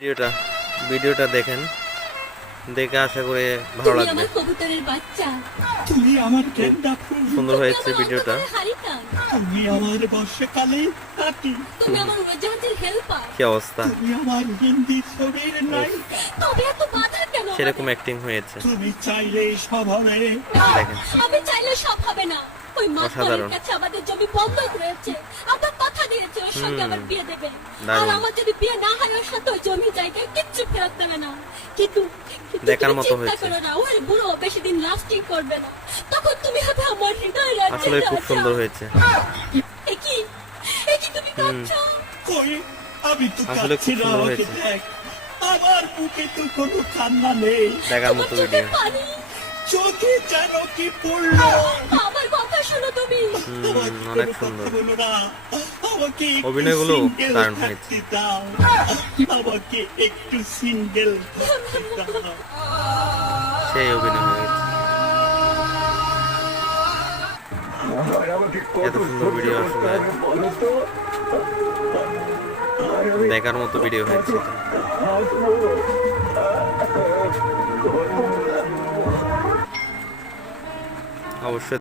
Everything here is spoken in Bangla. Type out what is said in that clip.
ভিডিওটা দেখেন, দেখে আশা করে ভালো লাগবে। তুমি আমার সুন্দর হয়েছে ভিডিওটা। তুমি আমার বর্ষাকালে কাটি, তুমি আমার উড়োজাহাজের হেল্পার, কি অবস্থা, তুমি আমার হিন্দি ছবির নায়িকা। তবে এত বাধা কেন? সেরকম অ্যাক্টিং হয়েছে। তুমি চাইলে সব হবে। দেখেন আমি চাইলে সব হবে না। ওই মাস্টারের অসাধারণ। কাছে আমাদের জমি বন্ধক রয়েছে। আবার কথা দিয়েছে ওর সঙ্গে আমার বিয়ে দেবে। আর দারুণ। আমার যদি বিয়ে না হয় ওর সাথে ওই জমি জায়গা কিচ্ছু ফেরত দেবে না। কিন্তু দেখার তুমি মতো চিন্তা হয়েছে। করো না, ওই বুড়ো বেশি দিন লাস্টিং করবে না। তখন তুমি হবে আমার হৃদয় রাজা। আসলে খুব সুন্দর হয়েছে। একি তুমি কাঁদছো? কই, আমি তো আসলে কাঁদছি খুব না, সুন্দর আমাকে হয়েছে। দেখ। আমার বুকে তো কোনো কান্না নেই, দেখার তোমার মতো চোখে ভিডিও। পানি। চোখে যেন কি পড়লো। আমার কথা শোনো তুমি। আমাকে অনেক কোনো সুন্দর। কথা বলো না, আমাকে একটু অভিনয়গুলো single দারুণ থাকতে হয়েছে। দাও। আমাকে একটু সিঙ্গেল দাও। সেই অভিনয় হয়েছে। এত সুন্দর ভিডিও আসলে দেখার মতো ভিডিও হয়েছে। অবশ্যই